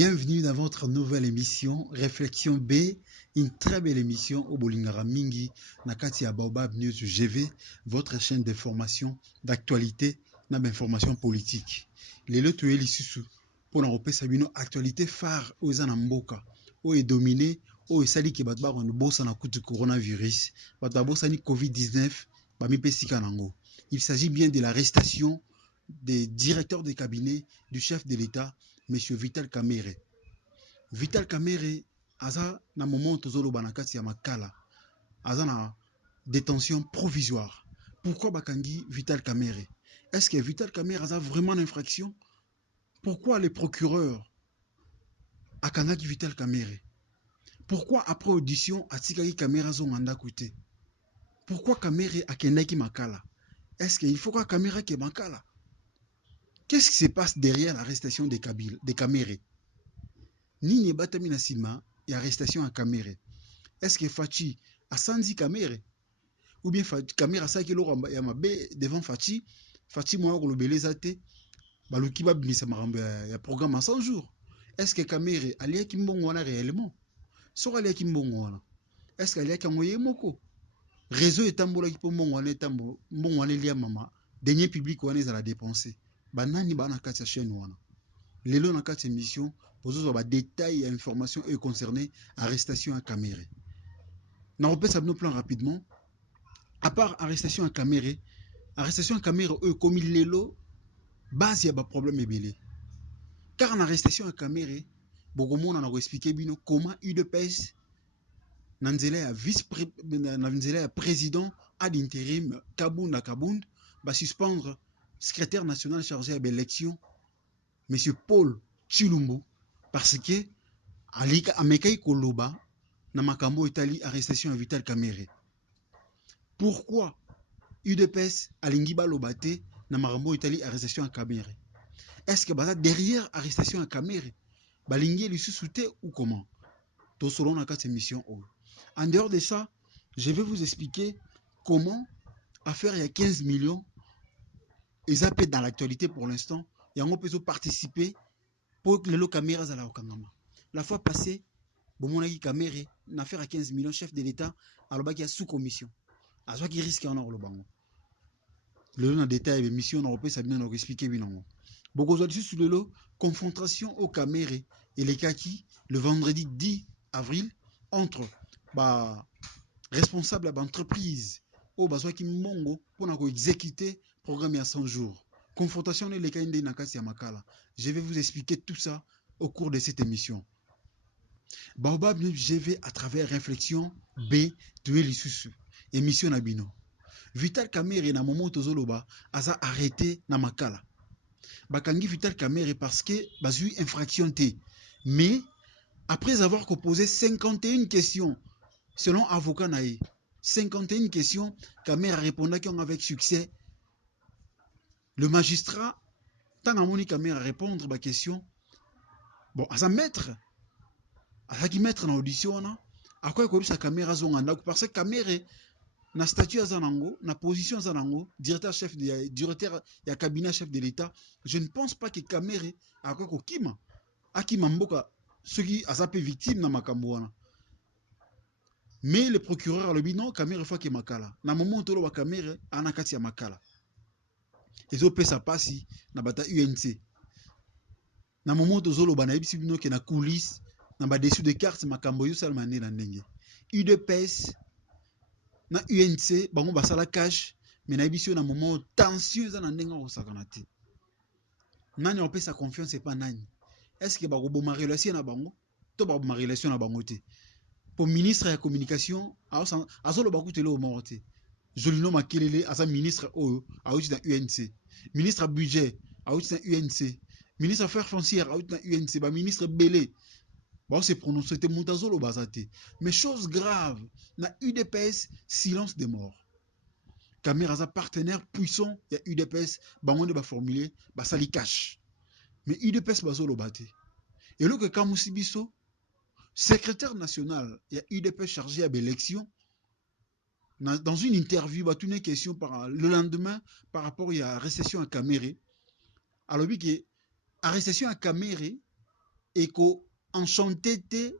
Bienvenue dans votre nouvelle émission Réflexion B, une très belle émission au Bolingara Mingi, Nakati à Baobab News GV, votre chaîne d'information, d'actualité, d'information politique. Lelo tueli susu pour l'Europe sabino actualité phare aux Anamboka, où est dominé, où est sali qui batba on bossa na kutu coronavirus, batba bossa ni Covid-19, bami pesika nango. Il s'agit bien de l'arrestation des directeurs de cabinet du chef de l'État, M. Vital Kamerhe. Vital Kamerhe, aza na moment tozoloba na kati ya makala, aza na détention provisoire. Pourquoi bakangi Vital Kamerhe? Est-ce que Vital Kamerhe aza vraiment une infraction? Pourquoi les procureurs akangaki Vital Kamerhe? Pourquoi après audition atikaki Kamerhe zonganda koute? Pourquoi Kamerhe akendaki makala? Est-ce qu'il faut que Kamerhe ke makala? Qu'est-ce qui se passe derrière l'arrestation de Kamerhe? Nini batami na sima et arrestation à Kamerhe? Est-ce que Fachi a sandi Kamerhe? Ou bien Kamerhe a saki lo ya mabe devant Fachi? Fachi mwa ko lobeleza te baluki ba bimisa marambo ya programme à 100 jours. Est-ce que Kamerhe aliaki mbongo wana réellement? Soko aliaki mbongo wana, est-ce que aliaki ngoye moko? Réseau etambolaki po mbongo wana etambo mbongo wana lia mama denier public wana ezala dépenser. Banani bana kati ya chaîne wana. Lelo na kati émission pozo ba détails et informations concernées arrestation à Kamerhe. Na repesa bino plan rapidement. À part arrestation à Kamerhe comme lelo base ya ba problème ebele. Car en arrestation à Kamerhe, bokomona na ko expliquer bino comment UDPS na nzela ya na président ad intérim Kabunda va suspendre secrétaire national chargé de l'élection monsieur Paul Chilumbu parce que alika amekai koloba na makambo etali arrestation à Vital Kamerhe. Pourquoi UDPS alingi baloba te na makambo etali arrestation à Kamerhe? Est-ce que baza derrière arrestation à Kamerhe balingi lisusu te ou comment? Tout selon la carte émission. En dehors de ça, je vais vous expliquer comment affaire il y a 15 millions et ça peut dans l'actualité pour l'instant. Il y a un peu participer pour que les caméras à la Okangama. La fois passée, Bomonagi Kamerhe, une affaire à 15 millions, chef de l'État, alors qu'il y a sous-commission. À ce qui risque en or le bango. Le nom en détail, l'émission, on peut expliquer bien. Beaucoup de sur le lot, confrontation au Kamerhe et les Kaki le vendredi 10 avril entre responsables d'entreprise au Bazwaki Mongo pour exécuter le programme à 100 jours. Confrontation avec les Kaki Nakasi Makala. Je vais vous expliquer tout ça au cours de cette émission. Baobab GV à travers réflexion B Tueli Susu. Émission Nabino. Vital Kamerhe na moment tozoloba aza arrêté na makala. Bakangi Vital Kamerhe parce que bazui infraction T. Mais après avoir posé 51 questions selon avocat naï, 51 questions, Kamerhe a répondu avec succès. Le magistrat, tant à Moni Kamerhe a répondre à la question, bon, à sa maître, à qui mettre en audition, à quoi il sa caméra zonga, parce que Kamerhe na statut à Zanango, na position à Zanango, directeur et cabinet chef de l'État, je ne pense pas que Kamerhe a quoi kima, a kima mboka, ceux qui a sapé victime na makamboana. Mais le procureur a le dit non, Kamerhe fois que makala. Na moment où le Kamerhe anakati ya makala. Ils ont fait ça passi na bata UNC. Na moment où zolo bana ibisi bino ke na coulisses na ba dessus de cartes makambo yo salmané na ndenge. UDPS na UNC bango basala cash mais na ibisi na moment où tension za na ndenge ko sakana te. Nani on peut sa confiance c'est pas nani. Est-ce que ba ko boma relation na bango to ba boma relation na bango te? Pour ministre de la communication, azolo bakutele au morte. Jolino Makelele, asa ministre Oyo, a eu dans UNC. Ministre budget, a eu dans UNC. Ministre affaires foncières, a eu dans UNC. Ministre Belé, bon c'est prononcé te Moutazolo bazate. Mais chose grave, na UDPS, silence des morts. Kamerhe partenaire puissant, il y a UDPS, bangonde ba formuler, ba sali cash. Mais UDPS bazolo bate. Et là que Kamousi Bisso, secrétaire national, il y a UDP chargé à l'élection. Dans une interview, il y a une question le lendemain par rapport à la récession à Kamerhe. Alors, oui, la récession à Kamerhe, et ko enchanté te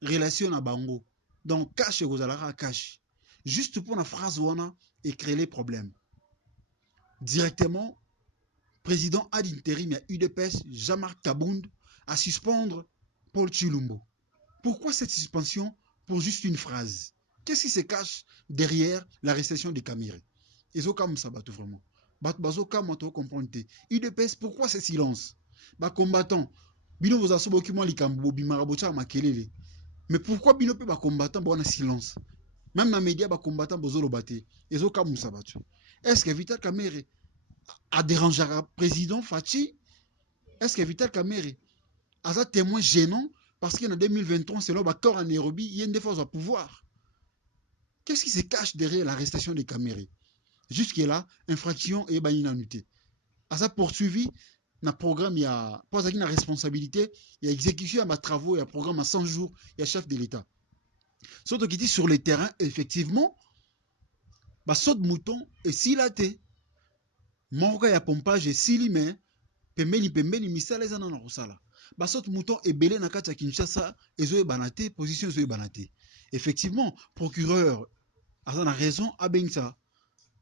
relation na bango. Donc cache kozalaka cache. Juste pour la phrase wana et créer les problèmes. Directement, président ad intérim à UDPS, Jean-Marc Tabound, à suspendre Paul Chilumbo. Pourquoi cette suspension pour juste une phrase? Qu'est-ce qui se cache derrière l'arrestation de Kamiri? Ils ont comme ça, vraiment. Bazo comme on comprend. UDPS, pourquoi ce silence? Bah combattant, bino vous asobo qui moi likambo bimarabocha makelele. Mais pourquoi bino pe ba combattant bon silence? Même dans les médias, les combattants bozolo baté. Ils ont comme ça. Est-ce que Vital Kamerhe a dérangé le président Fachi? Est-ce que Vital Kamerhe a un témoin gênant parce qu'en 2023, c'est là corps en Nairobi, il y a une défense au pouvoir. Qu'est-ce qui se cache derrière l'arrestation de Kamerhe? Jusque-là, infraction et baninanité. A ça poursuivi, dans programme, il y a pas une responsabilité, il y a exécution à travaux, il y a programme à 100 jours, il y a chef de l'État. Surtout qui dit sur le terrain, effectivement, bah saut de mouton et s'il a été, moko ya pompage et s'il mais pembeni misala eza na kosala. Bah saut mouton et belé na kati ya Kinshasa ezo e banate, position ezo e banate. Effectivement, procureur a raison à Bengsa.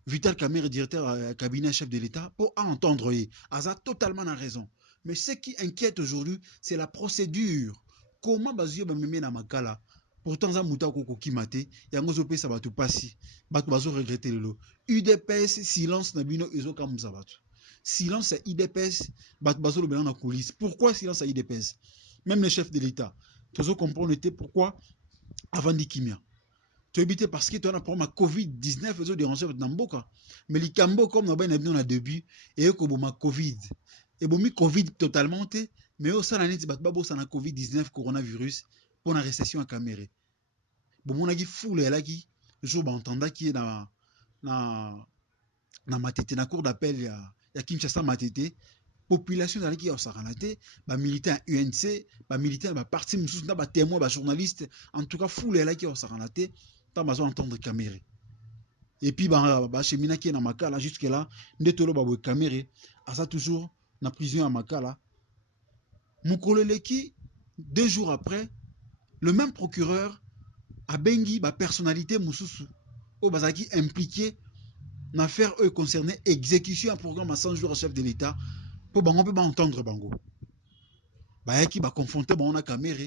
Vital Kamerhe, directeur cabinet chef de l'État, pour entendre, Aza totalement a raison. Mais ce qui inquiète aujourd'hui, c'est la procédure. Comment Bazuyo Bameme na makala? Pourtant, ça mouta koko kimate, yango zo pesa batu pasi, batu bazo regretter le lot. UDPS, silence na bino ezo kamuza batu. Silence à UDPS, batu bazo le na coulisse. Pourquoi silence à UDPS? Même les chefs de l'État, tozo comprendre pourquoi avant d'Ikimia. Tu habites parce que tu as un problème à Covid-19, ils ont dérangé votre namboka. Mais les cambo comme nous avons dans le début, et eux comme ma Covid. Et bon, mi Covid totalement, mais au sein de l'année, tu as un Covid-19, coronavirus, pour la récession à Caméra. Bon, on a dit fou, là, qui, jour, on entendait qui est dans ma tête, dans la cour d'appel, il y a Kinshasa, ma tête. Population dans qui est au militaire UNC, militaire, parti, témoin, journaliste, en tout cas, fou, là, qui est au Saranate. T'as besoin d'entendre Caméra. Et puis, chemina qui est dans Makala, jusque-là, Ndetolo Babo Caméra, à ça toujours, dans la prison à Makala. Moukoleleki, 2 jours après, le même procureur a bengi ba personnalité Moussoussou, au Bazaki impliqué dans l'affaire concernée exécution un programme à 100 jours au chef de l'État, pour Bango peut entendre Bango. Bayaki va confronter Bango Caméra.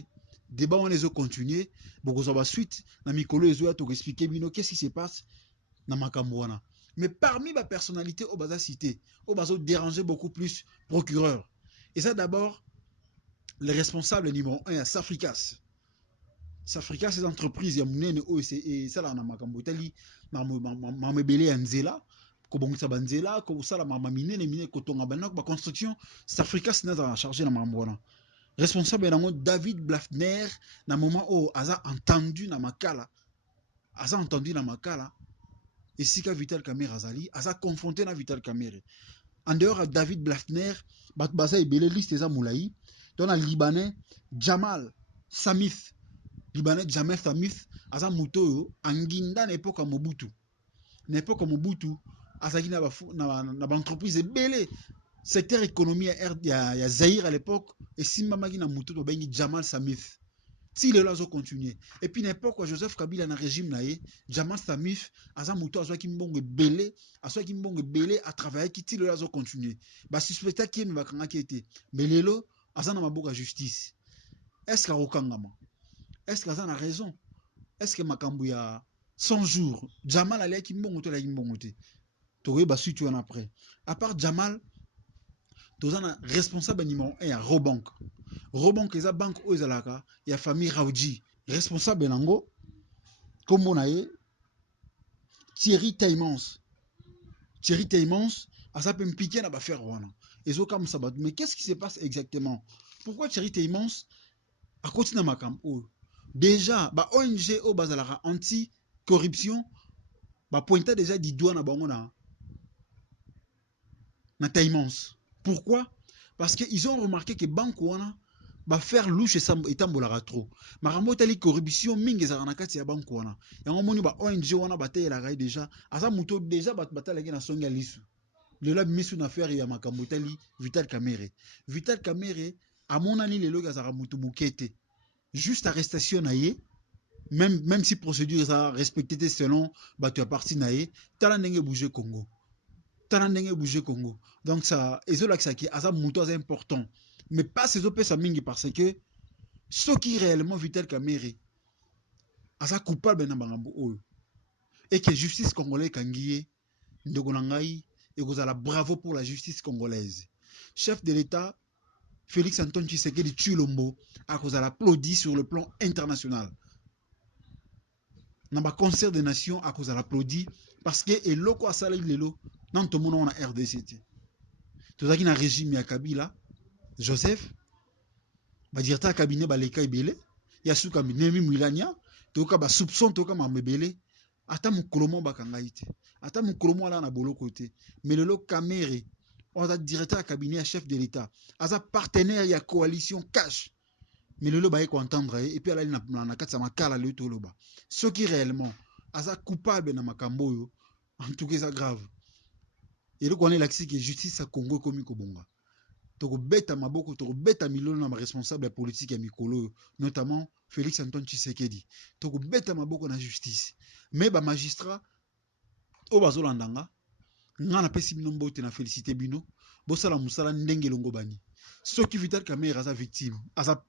Débat on les a continué, beaucoup de suite, na Mikolo Ezo a tout expliqué, qu'est-ce qui se passe dans Makamouana. Mais parmi ma personnalité, au bas cité, au bas déranger beaucoup plus procureur. Et ça d'abord, le responsable numéro 1 à Safricas. Safricas, c'est l'entreprise, il y a mon et ça là, na Makambotali, ma mebele Anzela, kobongisa banzela, ko sala ma mine mine kotonga banok ba construction, Safricas n'a chargé na Mamboana. Responsable nango David Blafner, na moment où Aza entendu na Makala. Aza entendu na Makala. Et si Vital Kamerhe Azali, Aza confronté na Vital Kamerhe. En dehors de David Blafner, Batbasa et Belé liste Eza Moulaï, dans le Libanais, Jamal Samith, Libanais Jamal Samith, Aza Mouto, Anginda n'époque à Mobutu. N'époque à Mobutu, Azaki na entreprise Belé. Secteur économie il y a Zahir à l'époque, et si Mamagi na Mouto, Jamal Samith. Si les lois ont continué. Et puis n'importe quoi, Joseph Kabila dans le régime naïe, Jamal Samif, Aza Mouto, Aza Kimbonge Belé, Aza Kimbonge Belé, à travailler qui les lois ont continué. Bah, suspecté qui est Mbakanga qui était. Mais les lois, Aza n'a pas beaucoup de justice. Est-ce qu'il y a Okangama? Est-ce qu'il y a raison? Est-ce que Makambu y a 100 jours? Jamal allait Kimbonge, la Kimbonge. Toré, bah, suite, tu en après. À part Jamal, tu as un responsable numéro 1 à Robank. Robank, il y a banque où il y a famille Raoudi. Responsable nango comme on a Thierry Taimans a ça peut me piquer na ba faire wana ezo comme ça mais qu'est-ce qui se passe exactement? Pourquoi Thierry Taimans a continué na makam déjà ba ONG au bazalara anti corruption ba pointa déjà du doigt na bango na Taimans. Pourquoi? Parce que ils ont remarqué que banque wana ba faire louche et tambolara trop. Marambo tali corruption mingi za na kati ya banque wana. Yango moni ba ONG wana batela gai déjà. Asa muto déjà batala na songa lisu. Le lab misu na faire ya makambo tali Vital Kamerhe. Vital Kamerhe amonani lelo kazara mutu mukete juste arrestation na ye même si procédure ça respecté selon tu as parti na ye tala ndenge bouger Congo donc ça ezola qui asa mutu asa important mais pas ces opesa mingi parce que ceux qui réellement Vital Kamerhe asa coupable na bangambo oyo et que justice congolaise kangiye ndeko na ngai ekozala bravo pour la justice congolaise. Chef de l'État Félix Antoine Tshisekedi Tshilombo akozala applaudi sur le plan international. Dans le concert des nations akozala applaudi parce que eloko asala lelo nan tomona na RDC. Tozaki na régime ya Kabila Joseph ba directeur cabinet ba leka ebele ya su cabinet mi Milania toka ba soupçon toka ma mebele ata mukolomo bakanga ite ata mukolomo ala na boloko te mais lelo Kamerhe on a directeur à cabinet à chef de l'État asa partenaire ya coalition cash mais lelo ba ko entendre et puis ala na katsa makala le to loba ce qui réellement asa coupable na makambo yo en tout cas ça grave et le connaît l'axi que justice à Congo komi ko bonga toko beta maboko toko beta milolo na responsable politique ya mikolo notamment Félix Antoine Tshisekedi toko beta maboko na justice mais ba magistrat o bazolandanga nga na pesi bino mbote na félicité bino bosala musala ndenge longo bani soki Vital Kamerhe aza victime aza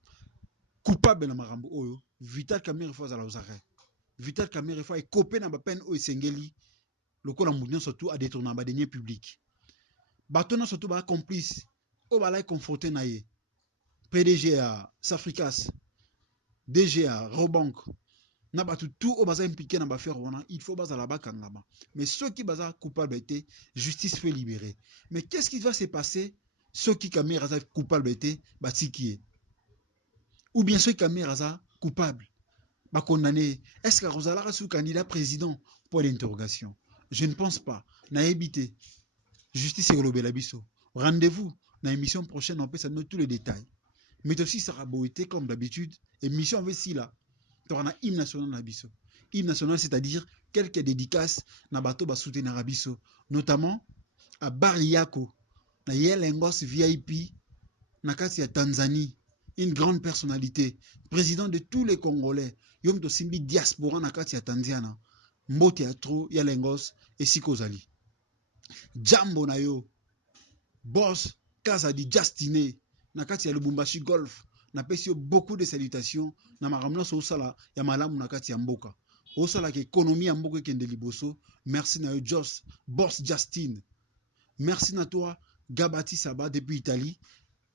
coupable na makambo oyo Vital Kamerhe faut azala aux arrêts Vital Kamerhe faut ekopé na ba peine oyo esengeli lokola mutu surtout à détourner ba deniers publics bato na surtout ba complice o bala confronté na ye PDG à Safricas DG à Robank na batu tout au baza impliqué na affaire wana il faut baza la bakangama mais ceux qui baza coupable été justice fait libérer mais qu'est-ce qui va se passer ceux qui Kamerhe aza coupable été batiki ou bien ceux qui Kamerhe aza coupable ba condamné est-ce que Rosala sous candidat président pour l'interrogation je ne pense pas na évité justice et global biso rendez-vous dans l'émission prochaine on peut savoir tous les détails mais aussi ça a beau été comme d'habitude émission avec si là tu as un hymne national na biso hymne national c'est-à-dire quelques dédicaces na bato ba soutenir biso notamment à Bariako na Yelengos VIP na kati ya Tanzanie une grande personnalité président de tous les Congolais yom to simbi diaspora na kati ya Tanzania mbote ya tro Yelengos esikozali jambo na yo boss Kazadi Justiné na kati ya Lubumbashi Golf na pesi yo beaucoup de salutations na makamna so sala ya malamu na kati ya mboka o sala ke économie ya mboka kende liboso merci na yo Joss boss Justine merci na toi Gabati Saba depuis Italie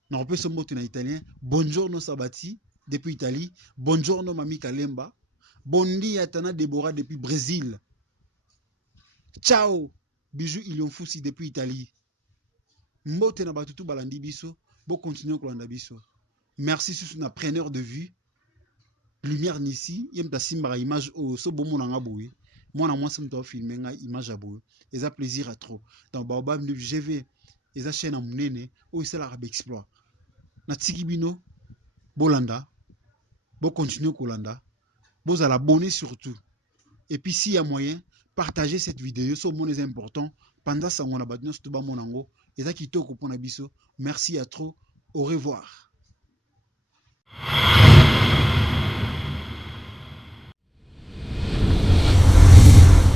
na repesa mbote na italien buongiorno Sabati depuis Italie buongiorno Mami Kalemba bon dia Tana Deborah depuis Brésil ciao Bijou Ilionfusi depuis Italie mbote na batutu balandi biso bo continuer kolanda biso merci sous na preneur de vue lumière nisi yemta simba image o so bomo na ngaboui mwana mwasi mto filmer nga image abo eza plaisir à trop dans Baobab News GV eza chaîne à munene o isala ka exploit na tiki bino bolanda bo continuer kolanda bo ala abonner surtout et puis s'il y a moyen partager cette vidéo so mon est important pendant ça on a battu tout ba monango eza kitoko pona biso merci à trop au revoir.